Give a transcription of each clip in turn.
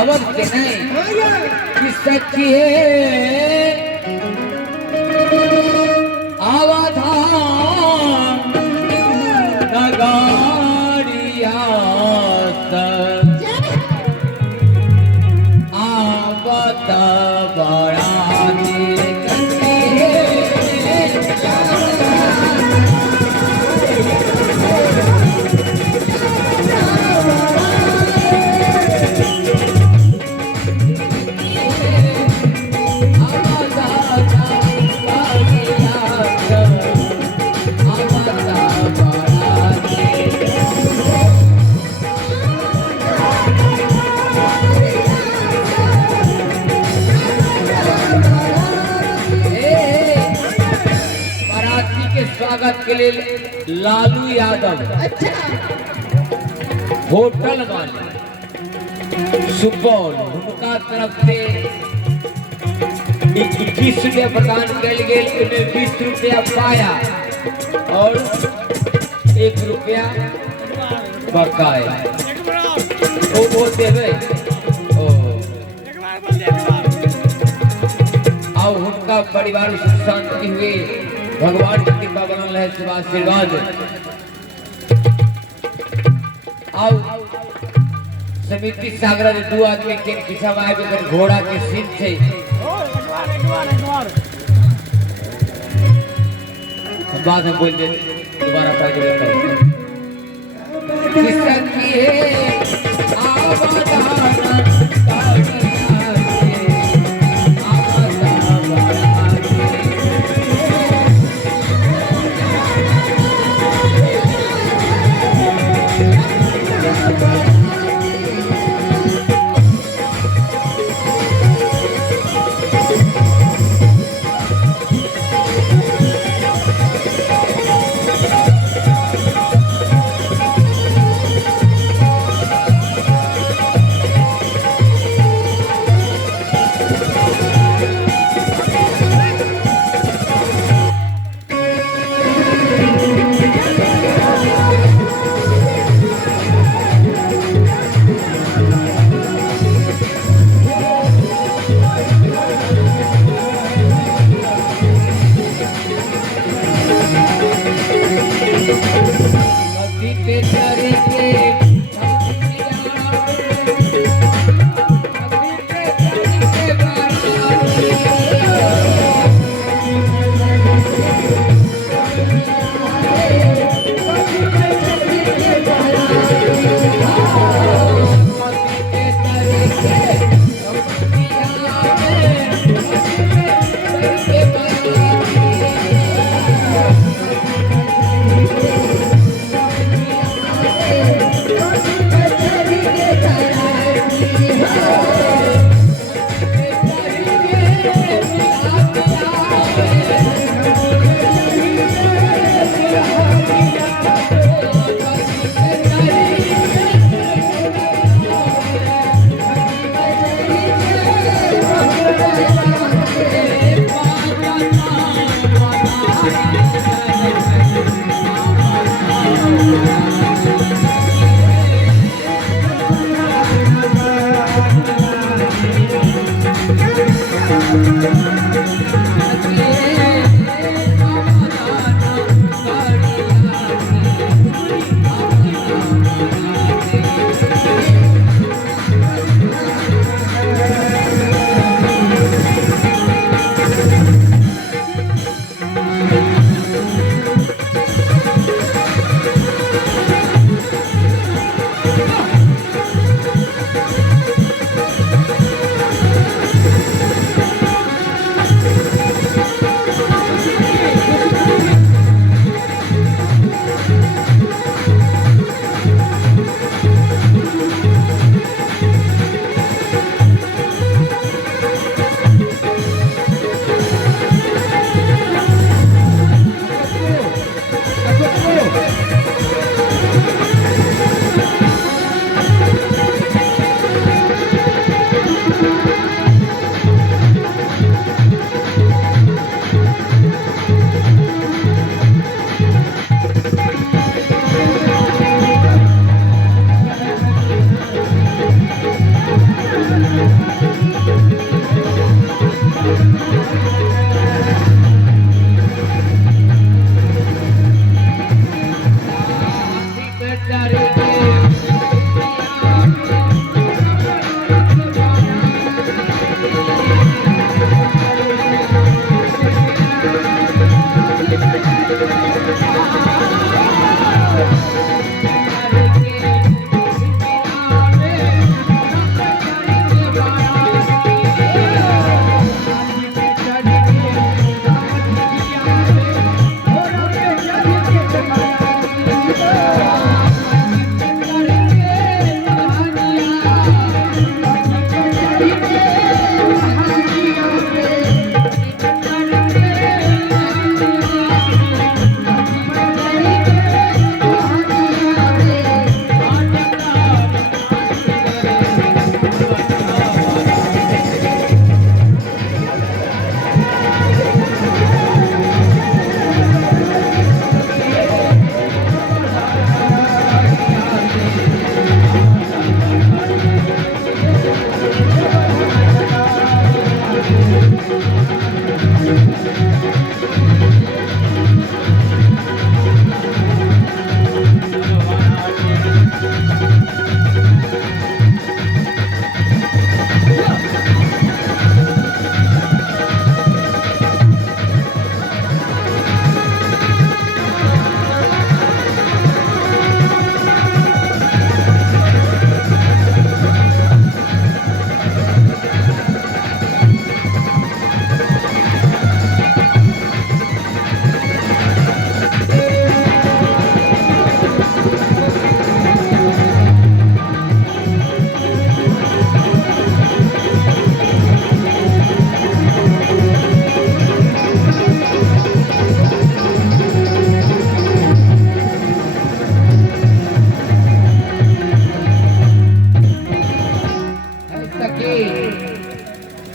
अवश्य नहीं कि सच्ची है अवधान नगारिया आवत बड़ा स्वागत के लिए लालू यादव होटल वाले सुपौल उनका तरफ से 21 रुपया प्रदान कल गए, 20 रुपया पाया और 1 रुपया बकाया वो देवे और उनका परिवार सुख शांति हुए भगवान की कृपा बनल है शुभ आशीर्वाद आओ समिति सागरा ने 2 आदमी के पीछा आए बगैर घोड़ा के सिर से बाद हम बोल दे दोबारा पाई देता किसका की है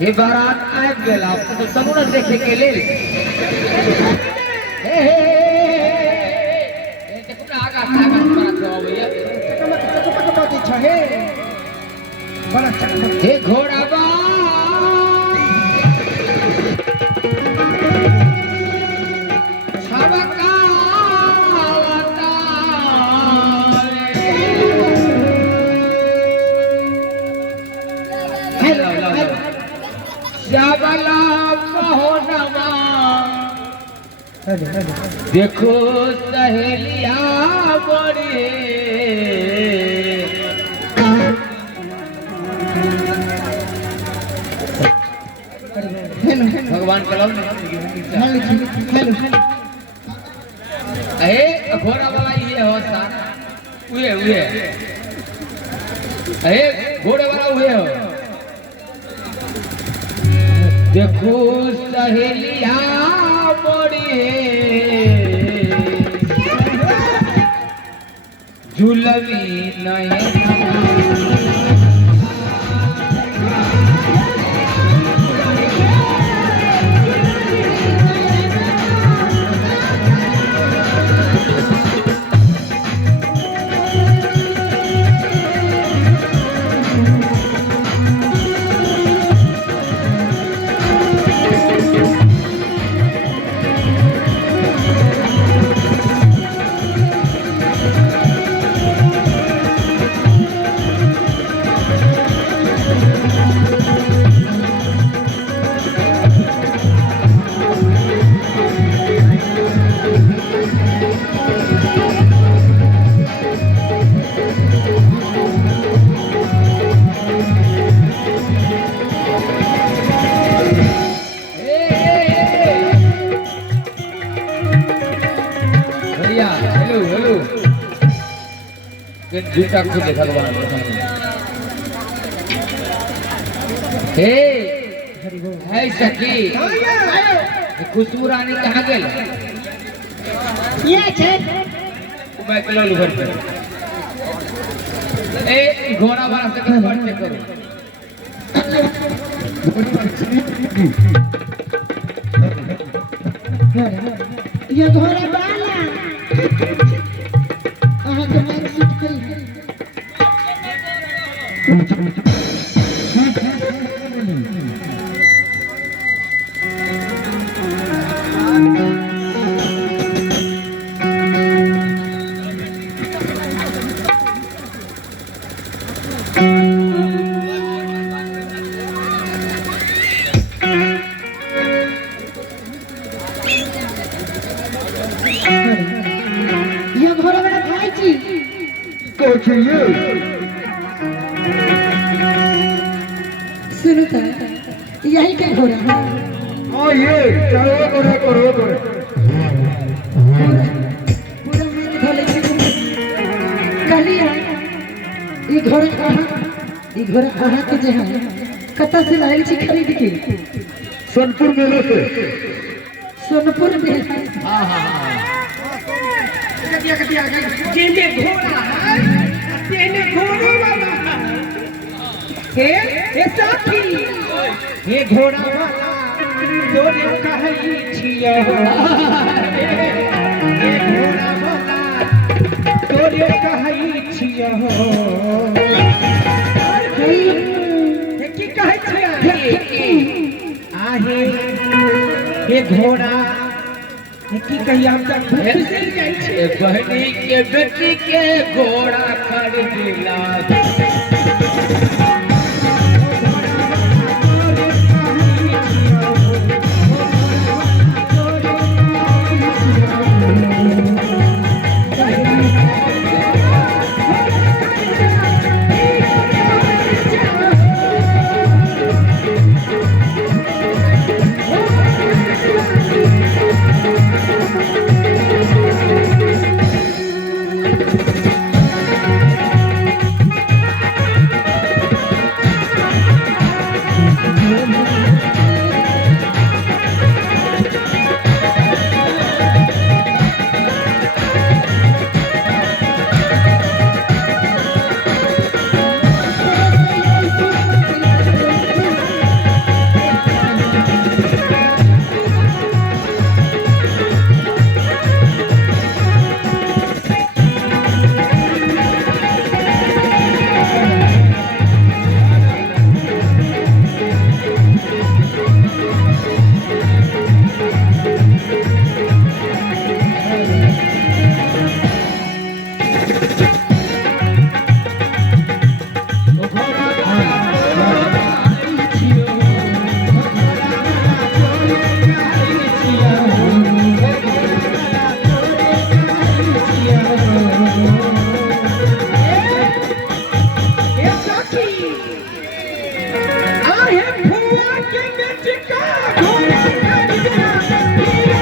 ये बारात आए गेला तो सब न देखे के लेल हे देखो ना आगा आगा बारात जाओ भैया चकमक छहे बड़ा चकमक हे घोड़ा बा देखो सहेलिया बड़े भगवान कलम घोड़ा वाला ये हो सा उहे घोड़े वाला उहे हो देखो सहेलिया बड़ी झुलवी नहीं जूता को देखा भगवान हे है सखी खुशबू रानी कहाँ गेल ये छे मैं कल घर पे ए घोड़ा वाला से कर बढ़ करो ये घोड़ा वाला आहा के मार सीट कई ये घोड़ा मेरा भाई जी सुनो तो यही का घोड़ा है हाँ ये चलो करो पूरा मेरे घोड़े कहलिए ये घोड़ा कहाँ के जे है कत्ता से लाइल छी खरीद के सोनपुर मेले से सोनपुर में हाँ तेने घोड़ा तेने घोड़ा वाला हे साथी हे घोड़ा वाला तोरे कहई छियो हे घोड़ा वाला तोरे कहई छियो हे की कहै छियो आहे हे घोड़ा की कही हम तक फिसल जाई छे बहनी के बेटी के घोड़ा खरीदिला आहे फुआ के बेटिका घोड़ा खरीदा चले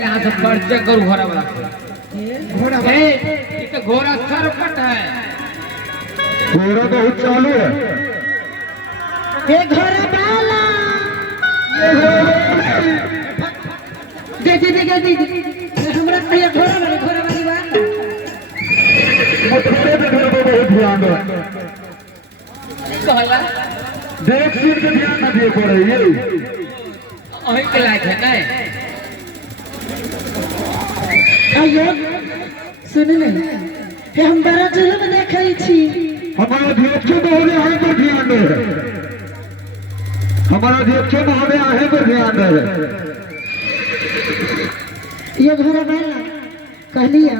यहाँ से पर्चे करू घोड़ा वाला घोड़ा ये तो घोड़ा सरपट है। घोड़ा बहुत चालू है। ये घोड़ा वाला दे हमरा ये घोड़ा वाली बात मोटरे देखने पर बहुत ध्यान है। कहला देख सुन के ध्यान न दिए पड़े ये वही के लायक है नहीं। आयो सुन ले हे हम बड़ा जेल में देखै छी हमारा अध्यक्ष महोदय आहे पर ध्यान दे। हमारा अध्यक्ष महोदय आहे पर ध्यान दे। ये घोड़ा वाला कहलिया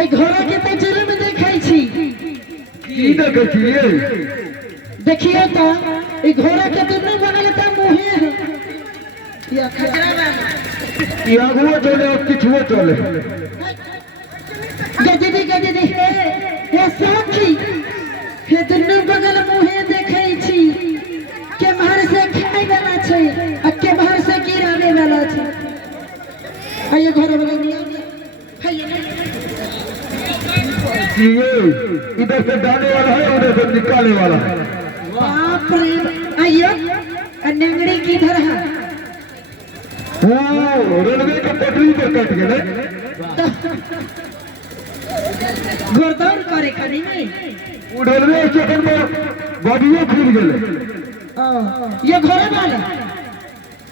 ए घोड़ा के तो जेल में देखै छी की देखे छिए देखिए तो ये घोड़ा के दुनू बगल त मुहे है या खजरा वाला ये आगुओ चले और किछुओ चले। गजदी हे साखी हे दुनू बगल मुहे देखै छी के बाहर से खाए वाला छै आ के बाहर से गिरावे वाला छै। आइए घर वाला ये इधर से डालने वाला है उधर से निकालने वाला है। बाप रे आइए नंगड़ी किधर है वो रेलवे के पटरी पर कट गए। गोरदौर करे खड़ी में वो रेलवे स्टेशन पर बॉडीओ खुल गए। ये घोड़ा वाला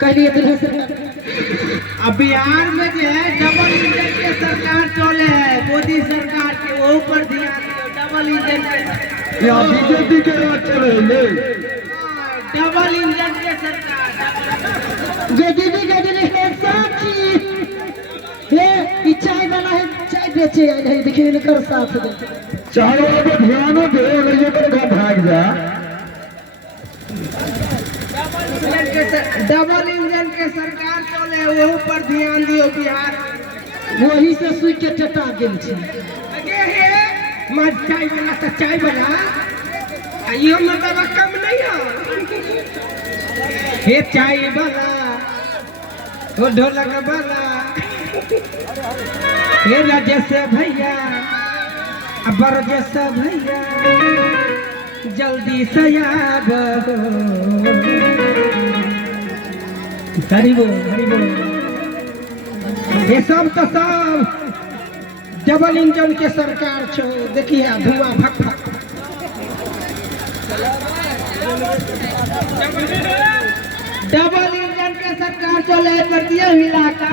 कहलिए दुल्हा सरकार अब बिहार में जो है डबल इंजन के सरकार चले है मोदी सरकार के वो पर ध्यान दो। डबल इंजन के यहाँ बीजेपी के राज चल रही है। डबल इंजन के सरकार गजदी है साखी हे ई चाय वाला है चाय बेचे आए है देखिए लेकर साथ दे चारों ओर पर ध्यान दे नहीं तो घर भाग जा। डबल इंजन के सरकार चले वो पर ध्यान दियो बिहार वही से सुई के टटा गेल छै। अगे हे मत चाय वाला तो चाय वाला आइयो मतलब कम नहीं है हे चाय वाला वो ढोलक वाला हे राजेश भैया अबर जैसा भैया जल्दी से आब हरिबो ये सब तो सब डबल इंजन के सरकार छो। देखिए धुआं भक भक डबल इंजन के सरकार चले प्रत्येक इलाका